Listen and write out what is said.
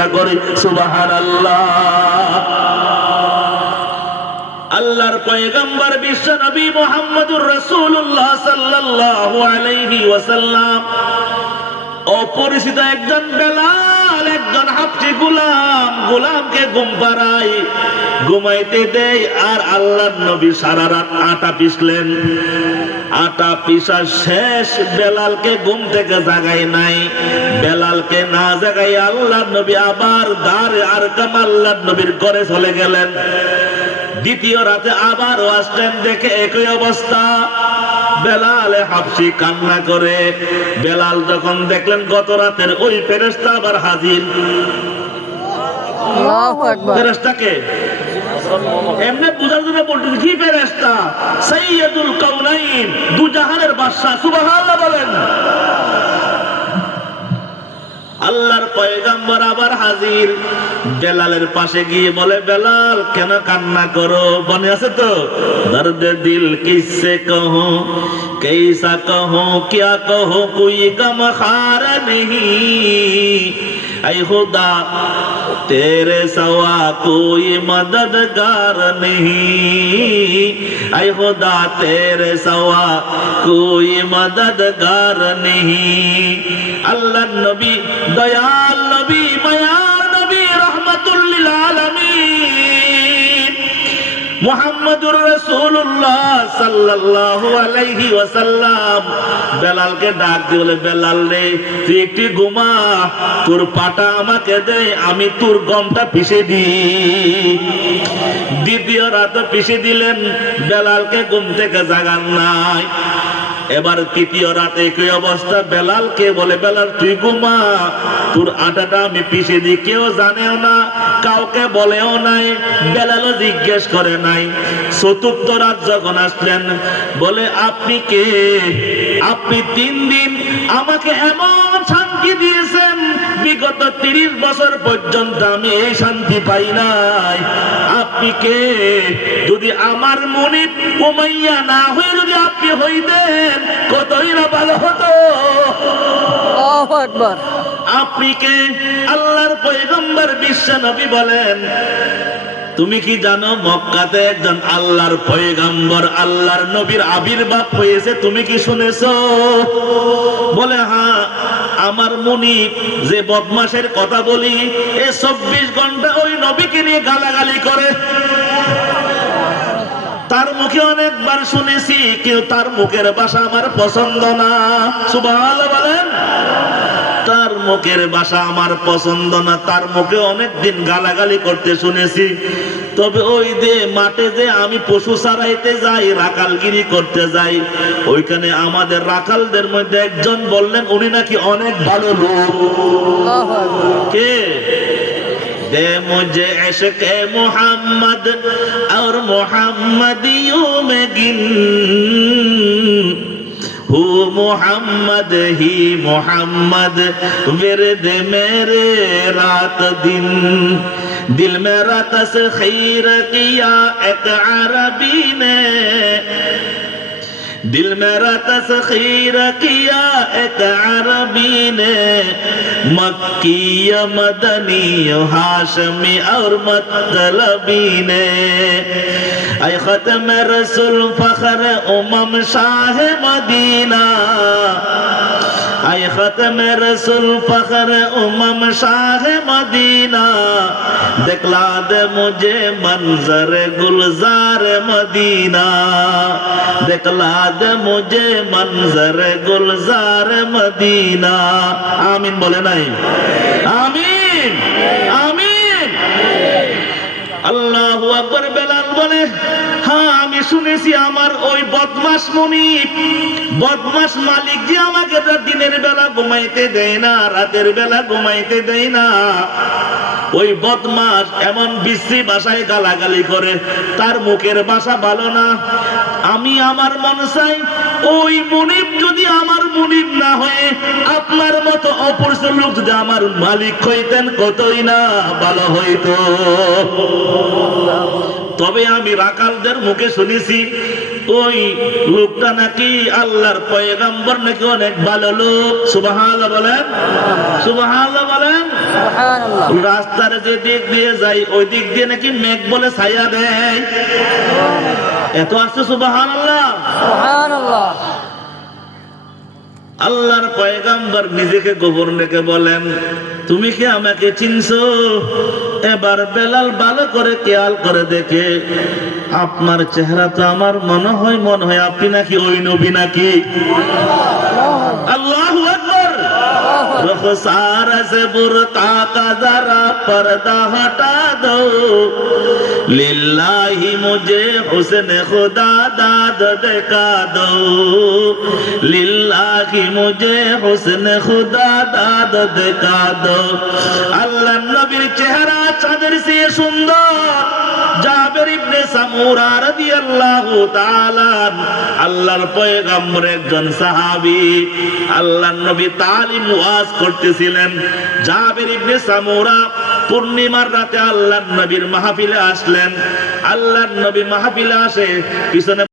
জিকিরটা করি সুবহানাল্লাহ। আল্লাহর পয়গম্বর বিশ্ব নবী মুহাম্মদুর রাসূলুল্লাহ সাল্লাল্লাহু আলাইহি ওয়াসাল্লাম অপরিচিত একজন বেলাল, একজন হাবশী গোলামকে ঘুম পাড়ায়, ঘুমাইতে দেয়। আর আল্লাহর নবী সারা রাত আটা পিষলেন। আটা পিষা শেষ, বেলালকে ঘুম থেকে জাগাই নাই। বেলালকে না জাগাই আল্লাহর নবী আবার দারে আরকাম আল্লাহর নবীর ঘরে চলে গেলেন। দ্বিতীয় রাতে আবারও আসলেন, দেখে একই অবস্থা। বেলাল হাবশী কান্না করে। বেলাল যখন দেখলেন গত রাতের ওই ফেরেশতা আবার হাজির। আল্লাহু আকবার। ফেরেশতাকে এমনি বুঝার জন্য বলতেছি, কি ফেরেশতা? সাইয়্যিদুল কাউনাইন, দু জাহানের বাদশা। সুবহানাল্লাহ বলেন। আল্লাহর পয়গম্বর আবার হাজির। বেলালের পাশে গিয়ে বলে, বেলাল কেন কান্না করো? মনে আছে তো, দর্দ দিল কিসসে কহো, कैसा कहो क्या कहो कोई गम खार नहीं, ऐ खुदा तेरे सवा कोई मददगार नहीं, ऐ खुदा तेरे सवा कोई मददगार नहीं। अल्लाह नबी दयाल नबी मायार नबी रहमतुल लिल आलमीन মুহাম্মদুর রাসূলুল্লাহ সাল্লাল্লাহু আলাইহি ওয়াসাল্লাম বেলালকে ডাক দিয়ে বলে, বেলাল রে তুই একটু ঘুমা, তোর পাটা আমাকে দে, আমি তোর গমটা পিষে দিই। দ্বিতীয় রাতে পিষে দিলেন, বেলালকে ঘুম থেকে জাগান নাই। এবার তৃতীয় রাতে একই অবস্থা। বেলালকে বলে, বেলাল তুই ঘুমা, তোর আটাটা আমি পিষে দিই। কেউ জানেও না, কাউকে বলেও নাই, বেলালও জিজ্ঞেস করে নাই। চতুর্থ রাত যখন আসলেন, বলে আপনি কে? আপনি 3 দিন আমাকে এমন শান্তি দিয়েছেন, বিগত 30 বছর পর্যন্ত আমি এই শান্তি পাই নাই। আপনি কে? যদি আমার মুনিব উমাইয়া না হয়ে যদি আপনি হইতেন কতই না ভালো হতো। আল্লাহু আকবার। আপনি কে? আল্লাহর পয়গম্বর বিশ্ব নবী বলেন, তুমি কি জানো মক্কাতে একজন আল্লাহর পয়গম্বর আল্লাহর নবীর আবির্ভাব হয়েছে? তুমি কি শুনেছো? বলে, হ্যাঁ, আমার মুনিব যে বদমাশের কথা বলি, এ 24 ঘন্টা ওই নবীকে নিয়ে গালাগালি করে। তার মুখে অনেকবার শুনেছি, কিন্তু তার মুখের ভাষা আমার পছন্দ না। সুবহানাল্লাহ বলেন। তার মুখের ভাষা আমার পছন্দ না, তার মুখে অনেকদিন গালাগালি করতে শুনেছি। তবে ওই যে মাঠে যে আমি পশু চরাইতে যাই, রাখালগিরি করতে যাই, ওইখানে আমাদের রাখালদের মধ্যে একজন বললেন উনি নাকি অনেক ভালো লোক। আল্লাহু আকবার। কে? दे मुझे इश्क़ मोहम्मद और मोहम्मदियों में गिन, हू मोहम्मद ही मोहम्मद विरद मेरे रात दिन, दिल मेरा तस्खीर किया एक अरबी ने, दिल मेरा तस्खीर किया एक अरबी ने, मक्की मदनी हाशमी और मतलबी ने, ऐ खत्म रसूल फखर उमम शाह मदीना, ऐ खत्म रसूल फखर उमम शाह मदीना, दिखला दे मुझे मंजर गुलजार मदीना, दिखला दे मुझे मंजर गुलजार मदीना। आमीन बोले नहीं? आमीन आमीन। আল্লাহু আকবার। বেলাল বলে, হ্যাঁ আমি শুনেছি আমার ওই বদমাশ মুনিব, বদমাশ মালিক যে আমাকে দিনের বেলা ঘুমাইতে দেয় না, রাতের বেলা ঘুমাইতে দেয় না, ওই বদমাশ এমন বিশ্রী ভাষায় গালাগালি করে, তার মুখের ভাষা ভালো না। আমি আমার মন চাই ওই মুনিব যদি আমার মুনিব না হয়ে আপনার মতো অপরিচিত লোক যদি আমার মালিক হইতেন কতই না ভালো হইতো। তবে আমি রাখালদের মুখে শুনেছি ওই লোকটা নাকি আল্লাহর পয়গম্বর নাকি অনেক ভালো লোক। সুবহানাল্লাহ বলেন, সুবহানাল্লাহ বলেন। সুবহানাল্লাহ। রাস্তার যে দিক দিয়ে যাই ওই দিক দিয়ে নাকি মেঘ বলে ছায়া দেয়। এত আছে সুবহানাল্লাহ। সুবহানাল্লাহ। আল্লাহর পয়গম্বর নিজেকে গোপন রেখে বলেন, তুমি কি আমাকে চিনছো? এবার বেলাল ভালো করে খেয়াল করে দেখে, আপনার চেহারা তো আমার মনে হয় আপনি নাকি ওই নবী নাকি। আল্লাহু আকবার। রুখসার से बुर्का का जरा पर्दा हटा दो, लिल्लाही मुझे हुस्न खुदा दाद दिखा दो, लिल्लाही मुझे हुस्न खुदा दाद दिखा दो। আল্লাহ নবীর চেহারা চাঁদের চেয়ে সুন্দর। জাবের ইবনে সামুরা রাদিয়াল্লাহু তাআলা আল্লাহর পয়গম্বরের একজন সাহাবী, আল্লাহর নবী তালিম ওয়াজ করতেছিলেন। জাবের ইবনে সামুরা পূর্ণিমার রাতে আল্লাহর নবীর মাহফিলে আসলেন। আল্লাহর নবী মাহফিলে আসে, পিছনে